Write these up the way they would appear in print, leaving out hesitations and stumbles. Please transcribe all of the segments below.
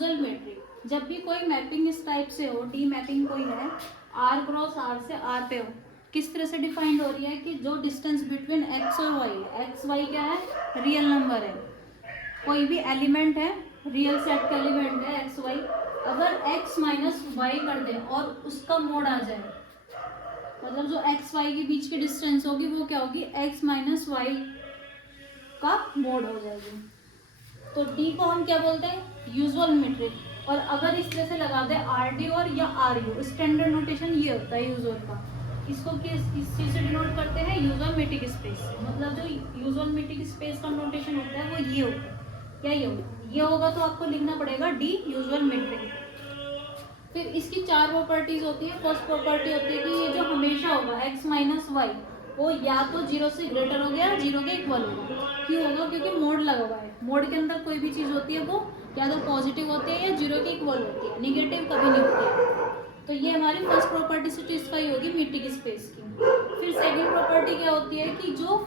Usual matric, जब भी कोई मैपिंग इस टाइप से हो, डी मैपिंग कोई है, आर क्रॉस आर से आर पे हो, किस तरह से डिफाइंड हो रही है कि जो डिस्टेंस बिटवीन एक्स और वाई है, एक्स वाई क्या है, रियल नंबर है, कोई भी एलिमेंट है, रियल सेट का एलिमेंट है एक्स वाई, अगर एक्स माइनस वाई कर दे और उसका मोड आ जाए, मतलब जो एक्स वाई के बीच की डिस्टेंस होगी वो क्या होगी, एक्स माइनस वाई का मोड हो जाएगी। तो डी को हम क्या बोलते हैं, यूजुअल मीट्रिक। और अगर इस तरह से लगा दे आर डी और या आर यू, स्टैंडर्ड नोटेशन ये होता है यूजुअल का, इसको किस चीज से डिनोट करते हैं, यूजुअल मीट्रिक स्पेस से। मतलब जो यूजुअल मीट्रिक स्पेस का नोटेशन होता है वो ये होता है, क्या ये होगा, ये होगा, तो आपको लिखना पड़ेगा डी यूजुअल मीट्रिक। फिर इसकी चार प्रॉपर्टीज होती है। फर्स्ट प्रॉपर्टी होती है कि ये जो हमेशा होगा एक्स माइनस वाई, वो या तो जीरो से ग्रेटर हो गया या जीरो के इक्वल होगा। क्यों होगा, क्योंकि मोड लगा हुआ है, मोड के अंदर कोई भी चीज होती है वो या तो पॉजिटिव होती है या जीरो के इक्वल होती है, निगेटिव कभी नहीं होती है। तो ये हमारी फर्स्ट प्रॉपर्टी सेटिस्फाई होगी मीट्रिक स्पेस की। फिर सेकंड प्रॉपर्टी क्या होती है कि जो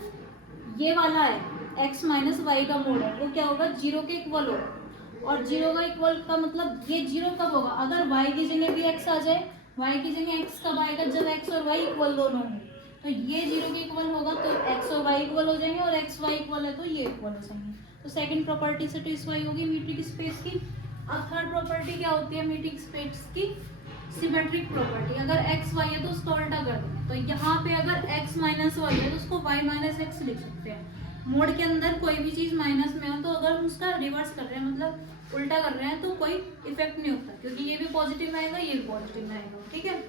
ये वाला है एक्स माइनस वाई का मोड है वो क्या होगा, जीरो के इक्वल होगा। और जीरो का इक्वल का मतलब ये जीरो कब होगा, अगर y की जगह भी x आ जाए, y की जगह x कब आएगा, जब x और y इक्वल दोनों हों, तो ये जीरो के इक्वल होगा तो x और y इक्वल हो जाएंगे, और x y इक्वल है तो ये इक्वल हो जाएंगे। तो सेकंड प्रॉपर्टी सेटिस्फाई होगी मीट्रिक स्पेस की। अब थर्ड प्रॉपर्टी क्या होती है मीट्रिक स्पेस की, सिमेट्रिक प्रॉपर्टी। अगर x y है तो उसको उल्टा कर दें, तो यहाँ पे अगर x माइनस वाई है तो उसको y माइनस एक्स लिख सकते हैं। मोड के अंदर कोई भी चीज माइनस में हो तो अगर हम उसका रिवर्स कर रहे हैं, मतलब उल्टा कर रहे हैं, तो कोई इफेक्ट नहीं होता, क्योंकि ये भी पॉजिटिव में आएगा, ये भी पॉजिटिव में आएगा। ठीक है।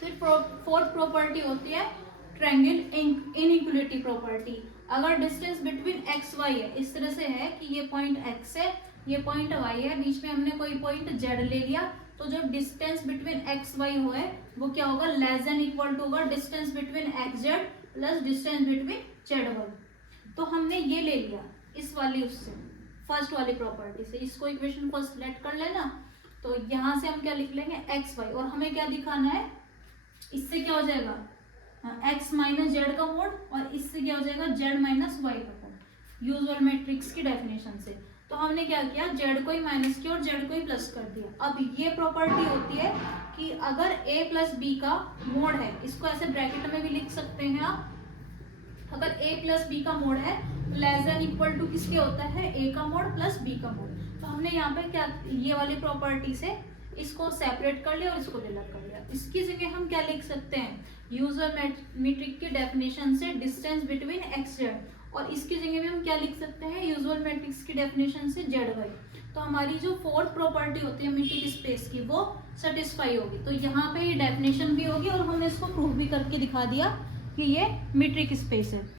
फिर फोर्थ प्रॉपर्टी होती है ट्रायंगल इनइक्वालिटी प्रॉपर्टी। अगर डिस्टेंस बिटवीन एक्स वाई है, इस तरह से है कि ये पॉइंट एक्स है, ये पॉइंट वाई है, बीच में हमने कोई पॉइंट जेड ले लिया, तो जो डिस्टेंस बिटवीन एक्स वाई हो है वो क्या होगा, लेस देन इक्वल टू होगा distance between X Z plus distance between Z Y. तो हमने ये ले लिया इस वाली उससे फर्स्ट वाली प्रॉपर्टी से, इसको इक्वेशन फर्स्ट लेट कर लेना। तो यहाँ से हम क्या लिख लेंगे, एक्स वाई, और हमें क्या दिखाना है, इससे क्या हो जाएगा एक्स माइनस जेड का मोड, और इससे क्या हो जाएगा जेड माइनस वाई का मोड, यूजुअल मैट्रिक्स की डेफिनेशन से। तो हमने क्या किया, जेड को ही माइनस किया और जेड को ही प्लस कर दिया। अब ये प्रॉपर्टी होती है कि अगर ए प्लस बी का मोड है, इसको ऐसे ब्रैकेट में भी लिख सकते हैं आप, अगर a प्लस बी का मोड है लेस देन इक्वल टू किसके होता है, a का मोड प्लस b का मोड। तो हमने यहाँ पे क्या, ये वाली प्रॉपर्टी से इसको सेपरेट कर लिया और इसको अलग कर लिया। इसकी जगह हम क्या लिख सकते हैं, यूजुअल मैट्रिक की डेफिनेशन से डिस्टेंस बिटवीन एक्स जेड, और इसकी जगह में हम क्या लिख सकते हैं, यूजुअल मैट्रिक्स की डेफिनेशन से जेड वाई। तो हमारी जो फोर्थ प्रॉपर्टी होती है मैट्रिक स्पेस की वो सेटिस्फाई होगी। तो यहाँ पे ये डेफिनेशन भी होगी और हमने इसको प्रूव भी करके दिखा दिया कि ये मीट्रिक स्पेस है।